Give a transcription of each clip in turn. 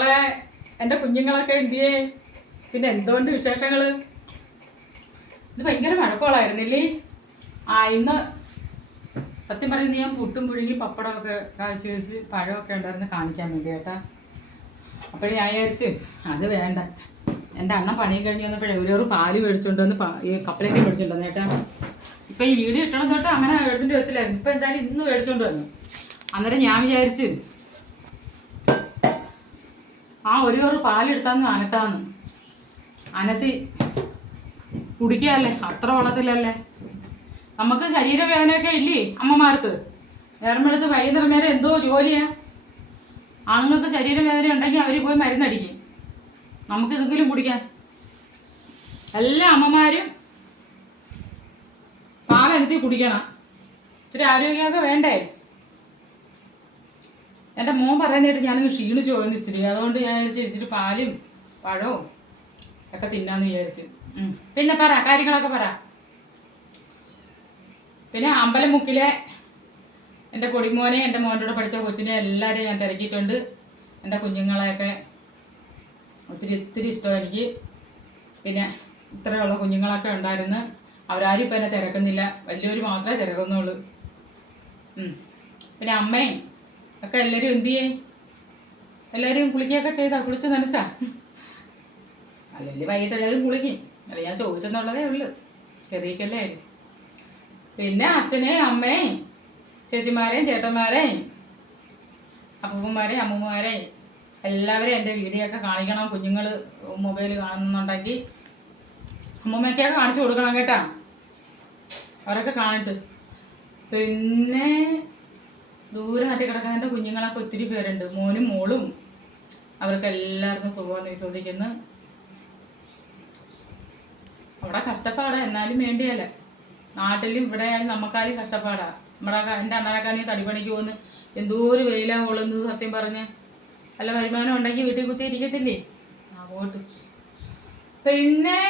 മക്കളെ, എൻ്റെ കുഞ്ഞുങ്ങളൊക്കെ എന്തിയേ? പിന്നെ എന്തുകൊണ്ട് വിശേഷങ്ങൾ? ഇത് ഭയങ്കര മഴക്കോളായിരുന്നില്ലേ? ഇന്ന് സത്യം പറയുന്നത് ഞാൻ പുട്ടും പുഴുങ്ങി പപ്പടമൊക്കെ കാഴ്ച വെച്ച് പഴമൊക്കെ ഉണ്ടായിരുന്നു കാണിക്കാൻ വേണ്ടി കേട്ടാ. അപ്പോൾ ഞാൻ വിചാരിച്ച് അത് വേണ്ട. എൻ്റെ അണ്ണൻ പണി കഴിഞ്ഞ് വന്നപ്പോഴേ ഒരു പാല് മേടിച്ചുകൊണ്ട് വന്ന് ഈ കപ്പലണ്ടി മേടിച്ചുകൊണ്ട് വന്നു കേട്ടാ. ഇപ്പം ഈ വീഡിയോ ഇട്ടണം തൊട്ട് അങ്ങനെ എടുത്തിട്ട് വരത്തില്ലായിരുന്നു. ഇപ്പം എന്തായാലും ഇന്ന് മേടിച്ചുകൊണ്ട് വന്നു. അന്നേരം ഞാൻ വിചാരിച്ച് ഒരു പാലെടുത്താന്ന് അനത്തി കുടിക്കാല്ലേ, അത്ര വെള്ളത്തിലല്ലേ. നമുക്ക് ശരീരവേദനയൊക്കെ ഇല്ലേ അമ്മമാർക്ക്? വേറെടുത്ത് വൈകുന്നേരം വരെ എന്തോ ജോലിയാ. ആണുങ്ങൾക്ക് ശരീരവേദന ഉണ്ടെങ്കിൽ അവർ പോയി മരുന്നടിക്കും. നമുക്ക് ഇതെങ്കിലും കുടിക്കാൻ. എല്ലാ അമ്മമാരും പാലനത്തി കുടിക്കണം. ഇത്തിരി ആരോഗ്യമൊക്കെ വേണ്ടേ? എൻ്റെ മോൻ പറയുന്നതായിട്ട് ഞാനങ്ങ് ക്ഷീണിച്ചു പോയെന്ന് ഇച്ചിരി. അതുകൊണ്ട് ഞാൻ ഇച്ചിരി പാലും പഴവും ഒക്കെ തിന്നാന്ന് വിചാരിച്ചു. പിന്നെ പറ, കാര്യങ്ങളൊക്കെ പറ. പിന്നെ അമ്പലമുക്കിലെ എൻ്റെ പൊടിമോനെ, എൻ്റെ മോൻ്റെ കൂടെ പഠിച്ച കൊച്ചിനെ എല്ലാവരെയും ഞാൻ തിരക്കിയിട്ടുണ്ട്. എൻ്റെ കുഞ്ഞുങ്ങളെയൊക്കെ ഒത്തിരി ഇഷ്ടമാണ് എനിക്ക്. പിന്നെ ഇത്രയുള്ള കുഞ്ഞുങ്ങളൊക്കെ ഉണ്ടായിരുന്നു. അവരാരും ഇപ്പം എന്നെ തിരക്കുന്നില്ല, വലിയവർ മാത്രമേ തിരക്കുന്നുള്ളൂ. പിന്നെ അമ്മയും ഒക്കെ എല്ലാവരും എന്ത് ചെയ്യേ? എല്ലാവരും കുളിക്കുകയൊക്കെ ചെയ്താ? കുളിച്ച് നനച്ചാ? അല്ലെങ്കിൽ വൈകിട്ട് എല്ലാവരും കുളിക്കും. അല്ല, ഞാൻ ചോദിച്ചെന്നുള്ളതേ ഉള്ളൂ, ചെറിയക്കല്ലേ. പിന്നെ അച്ഛനെയും അമ്മയും ചേച്ചിമാരെയും ചേട്ടന്മാരെയും അപ്പൂപ്പന്മാരെയും അമ്മൂമ്മമാരെയും എല്ലാവരെയും എൻ്റെ വീഡിയോ ഒക്കെ കാണിക്കണം. കുഞ്ഞുങ്ങൾ മൊബൈൽ കാണുന്നുണ്ടെങ്കിൽ അമ്മൂമ്മയ്ക്കൊക്കെ കാണിച്ചു കൊടുക്കണം കേട്ടാ. അവരൊക്കെ കാണിട്ട്. പിന്നെ ദൂരെ നട്ടി കിടക്കുന്ന എൻ്റെ കുഞ്ഞുങ്ങളൊക്കെ ഒത്തിരി പേരുണ്ട്. മോനും മോളും. അവർക്ക് എല്ലാവർക്കും സുഖമെന്ന് വിശ്വസിക്കുന്നു. അവിടെ കഷ്ടപ്പാടാ, എന്നാലും വേണ്ടിയല്ല. നാട്ടിലും ഇവിടെ ആയാലും നമുക്കാരും കഷ്ടപ്പാടാ. എൻ്റെ അണ്ണനൊക്കെ നീ തടിപ്പണിക്ക് പോകുന്നു, എന്തോ ഒരു വെയിലാ കൊള്ളുന്നത്. സത്യം പറഞ്ഞ് നല്ല വരുമാനം ഉണ്ടെങ്കിൽ വീട്ടിൽ കുത്തി ഇരിക്കത്തില്ലേ? പോട്ട്. പിന്നെ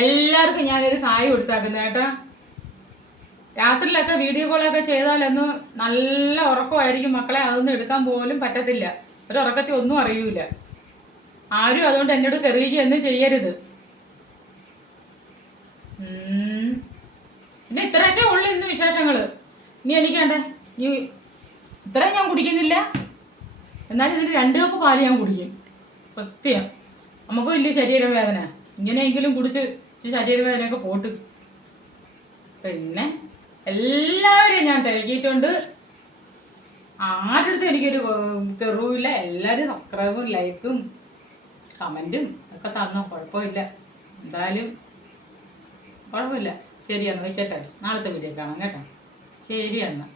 എല്ലാവർക്കും ഞാനൊരു കായ് കൊടുത്താക്കുന്നത് കേട്ടാ. രാത്രിയിലൊക്കെ വീഡിയോ കോളൊക്കെ ചെയ്താലൊന്നും നല്ല ഉറക്കമായിരിക്കും മക്കളെ. അതൊന്നും എടുക്കാൻ പോലും പറ്റത്തില്ല. ഒരുറക്കത്തിൽ ഒന്നും അറിയൂല ആരും. അതുകൊണ്ട് എന്നോട് കെറിയിക്കുക എന്ന് ചെയ്യരുത്. പിന്നെ ഇത്രയൊക്കെ ഉള്ളു ഇന്ന് വിശേഷങ്ങൾ. ഇനി എനിക്കണ്ടേ, ഇത്രയും ഞാൻ കുടിക്കുന്നില്ല, എന്നാലും ഇതിന് 2 കപ്പ് പാല് ഞാൻ കുടിക്കും. സത്യം, നമുക്കും ഇല്ല ശരീരവേദന. ഇങ്ങനെയെങ്കിലും കുടിച്ച് ശരീരവേദനയൊക്കെ പോട്ട്. പിന്നെ എല്ലാവരെയും ഞാൻ തിരക്കിയിട്ടുണ്ട്. ആരുടെ അടുത്തും എനിക്കൊരു കെറുവില്ല. എല്ലാവരും സബ്സ്ക്രൈബും ലൈക്കും കമൻറ്റും ഒക്കെ തന്നോ, കുഴപ്പമില്ല. എന്തായാലും കുഴപ്പമില്ല. ശരിയെന്ന് വെക്കട്ടെ. നാളത്തെ വീഡിയോ കാണാം കേട്ടോ. ശരി എന്നാൽ.